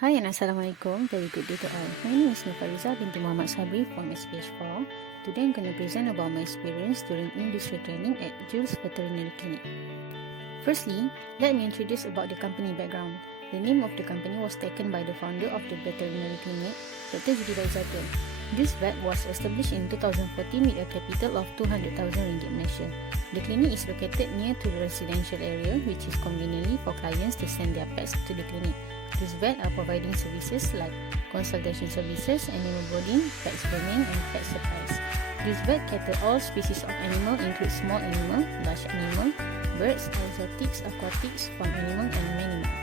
Hi and Assalamualaikum. Very good day to all. My name is Farizah binti Muhammad Sabri from SPH4. Today I'm going to present about my experience during industry training at Jules Veterinary Clinic. Firstly, let me introduce about the company background. The name of the company was taken by the founder of the veterinary clinic, Dr. Farizah. Jules Vet was established in 2014 with a capital of 200,000 ringgit Malaysia. The clinic is located near to the residential area, which is conveniently for clients to send their pets to the clinic. Jules Vet are providing services like consultation services, animal boarding, pet grooming, and pet supplies. Jules Vet cater all species of animal, include small animal, large animal, birds, exotics, aquatics, farm animal, and many more.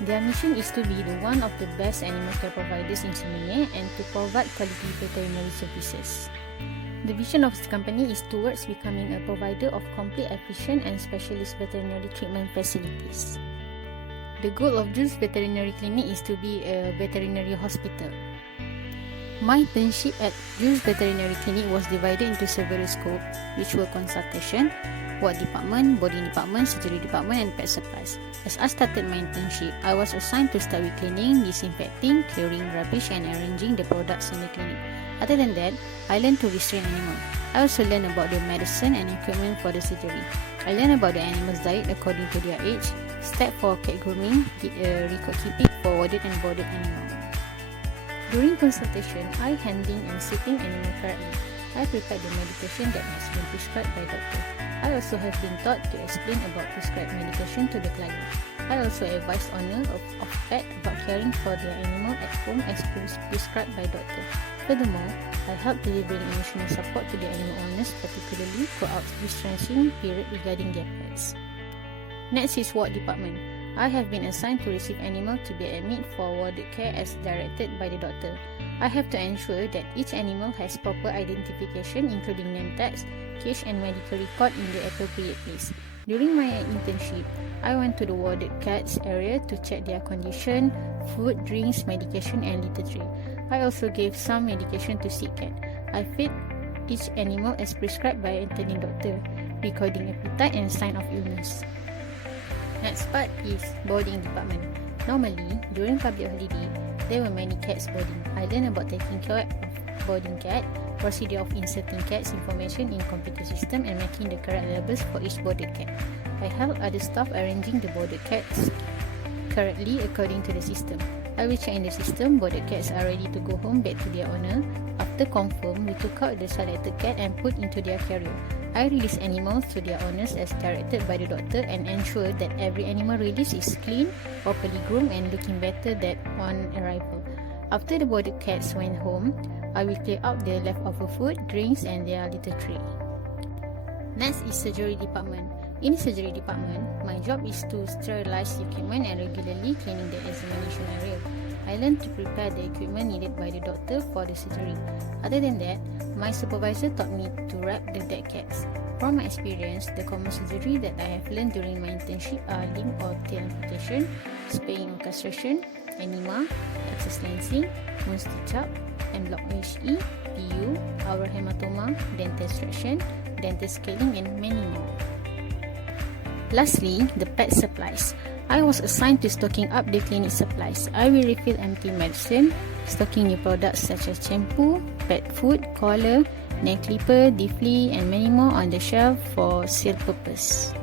Their mission is to be one of the best animal care providers in Semenye and to provide quality veterinary services. The vision of this company is towards becoming a provider of complete, efficient, and specialist veterinary treatment facilities. The goal of Jules Veterinary Clinic is to be a veterinary hospital. My internship at Jules Veterinary Clinic was divided into several scopes, which were consultation, ward department, boarding department, surgery department, and pet supplies. As I started my internship, I was assigned to start with cleaning, disinfecting, clearing rubbish, and arranging the products in the clinic. Other than that, I learned to restrain animals. I also learned about the medicine and equipment for the surgery. I learned about the animals' diet according to their age, step for cat grooming, record keeping for warded and boarded animals. During consultation, I handling and sitting animal correctly. I prepared the medication that has been prescribed by doctor. I also have been taught to explain about prescribed medication to the client. I also advise owner of pet about caring for their animal at home as prescribed by doctor. Furthermore, I help delivering emotional support to the animal owners, particularly throughout distressing period regarding their pets. Next is ward department. I have been assigned to receive animal to be admitted for warded care as directed by the doctor. I have to ensure that each animal has proper identification, including name tags, cage, and medical record in the appropriate place. During my internship, I went to the warded cats area to check their condition, food, drinks, medication, and litter tray. I also gave some medication to sick cat. I fed each animal as prescribed by an attending doctor, recording appetite and sign of illness. Next part is boarding department. Normally, during public holiday, there were many cats boarding. I learned about taking care of boarding cat, procedure of inserting cats information in computer system and making the correct labels for each boarded cat. I help other staff arranging the boarded cats correctly according to the system. I will check in the system, boarded cats are ready to go home back to their owner. After confirm, we took out the selected cat and put into their carrier. I release animals to their owners as directed by the doctor and ensure that every animal released is clean, properly groomed, and looking better than on arrival. After the boarded cats went home, I will clear out their leftover food, drinks, and their litter tray. Next is surgery department. In surgery department, my job is to sterilize equipment and regularly cleaning the examination area. I learned to prepare the equipment needed by the doctor for the surgery. Other than that, my supervisor taught me to wrap the dead cats. From my experience, the common surgery that I have learned during my internship are limb or tail amputation, spaying or castration, enema, access lensing, wound stitch-up, en bloc HE, PU, oral hematoma, dental extraction, dental scaling, and many more. Lastly, the pet supplies. I was assigned to stocking up the clinic supplies. I will refill empty medicine, stocking new products such as shampoo, pet food, collar, nail clipper, deflea, and many more on the shelf for sale purpose.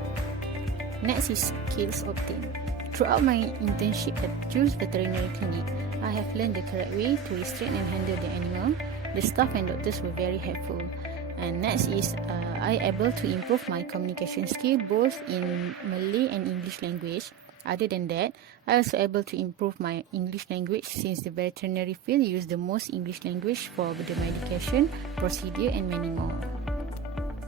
Next is skills obtained. Throughout my internship at Jules Veterinary Clinic, I have learned the correct way to restrain and handle the animal. The staff and doctors were very helpful. And next is I able to improve my communication skill both in Malay and English language. Other than that, I also able to improve my English language since the veterinary field use the most English language for the medication, procedure, and many more.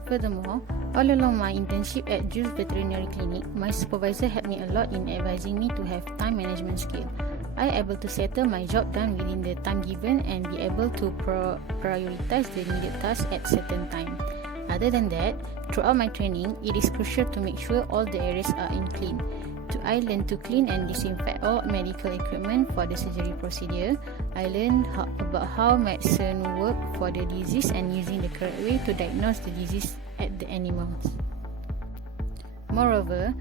Furthermore, all along my internship at Jules Veterinary Clinic, my supervisor helped me a lot in advising me to have time management skill. I able to settle my job done within the time given and be able to prioritize the needed tasks at certain time. Other than that, throughout my training, it is crucial to make sure all the areas are in clean. I learned to clean and disinfect all medical equipment for the surgery procedure. I learned about how medicine work for the disease and using the correct way to diagnose the disease at the animals. Moreover,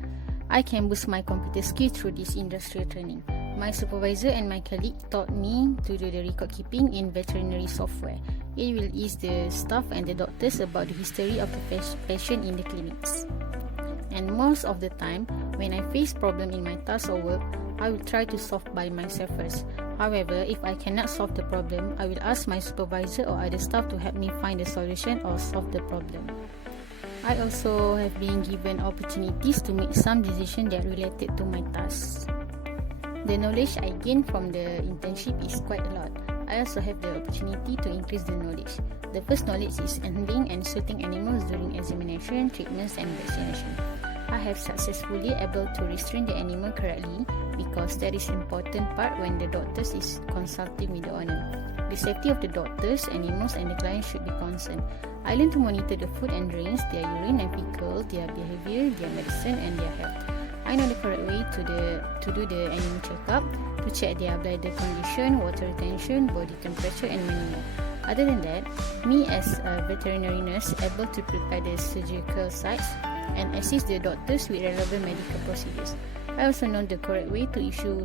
I can boost my computer skill through this industrial training. My supervisor and my colleague taught me to do the record keeping in veterinary software. It will ease the staff and the doctors about the history of the patient in the clinics. And most of the time, when I face problem in my task or work, I will try to solve by myself first. However, if I cannot solve the problem, I will ask my supervisor or other staff to help me find the solution or solve the problem. I also have been given opportunities to make some decisions that related to my tasks. The knowledge I gained from the internship is quite a lot. I also have the opportunity to increase the knowledge. The first knowledge is handling and treating animals during examination, treatments and vaccination. I have successfully able to restrain the animal correctly because that is important part when the doctors is consulting with the owner. The safety of the doctors, animals and the clients should be concerned. I learned to monitor the food and drinks, their urine and fecal, their behavior, their medicine and their health. I know the correct way to do the animal checkup, to check their bladder condition, water retention, body temperature and many more. Other than that, me as a veterinary nurse able to prepare the surgical sites and assist the doctors with relevant medical procedures. I also know the correct way to issue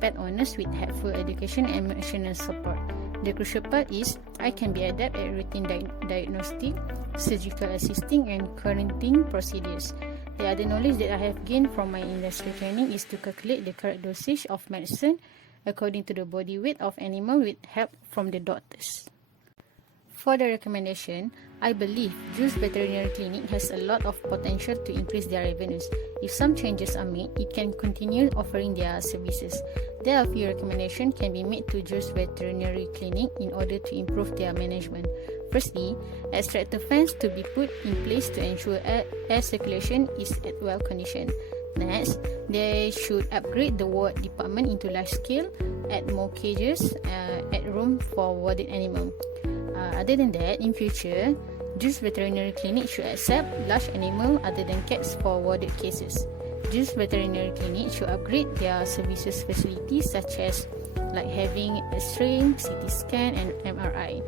pet owners with helpful education and emotional support. The crucial part is I can be adept at routine diagnostic, surgical assisting and quarantine procedures. The other knowledge that I have gained from my industry training is to calculate the correct dosage of medicine according to the body weight of animal with help from the doctors. For the recommendation, I believe Jules Veterinary Clinic has a lot of potential to increase their revenues. If some changes are made, it can continue offering their services. There are a few recommendations can be made to Jules Veterinary Clinic in order to improve their management. Firstly, extractor fans to be put in place to ensure air circulation is at well condition. Next, they should upgrade the ward department into large scale, add more cages, add room for warded animals. Other than that, in future, Jules Veterinary Clinic should accept large animals other than cats for warded cases. Jules Veterinary Clinic should upgrade their services facilities such as like having X-ray, CT scan and MRI.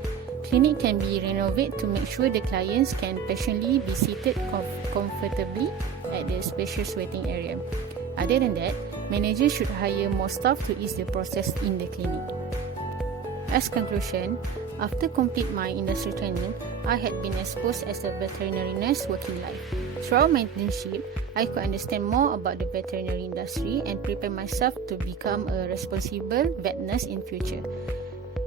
Clinic can be renovated to make sure the clients can patiently be seated comfortably at the spacious waiting area. Other than that, managers should hire more staff to ease the process in the clinic. As conclusion, after complete my industry training, I had been exposed as a veterinary nurse working life. Throughout my internship, I could understand more about the veterinary industry and prepare myself to become a responsible vet nurse in future.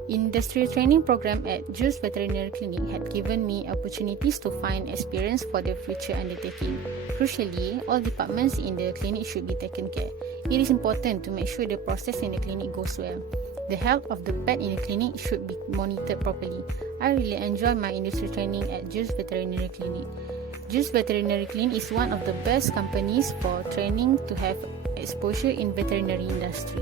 Industrial training program at Jules Veterinary Clinic had given me opportunities to find experience for the future undertaking. Crucially, all departments in the clinic should be taken care. It is important to make sure the process in the clinic goes well. The health of the pet in the clinic should be monitored properly. I really enjoy my industry training at Jules Veterinary Clinic. Jules Veterinary Clinic is one of the best companies for training to have exposure in veterinary industry.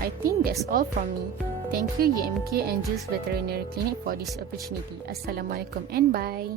I think that's all from me. Thank you UMK and Jules Veterinary Clinic for this opportunity. Assalamualaikum and bye.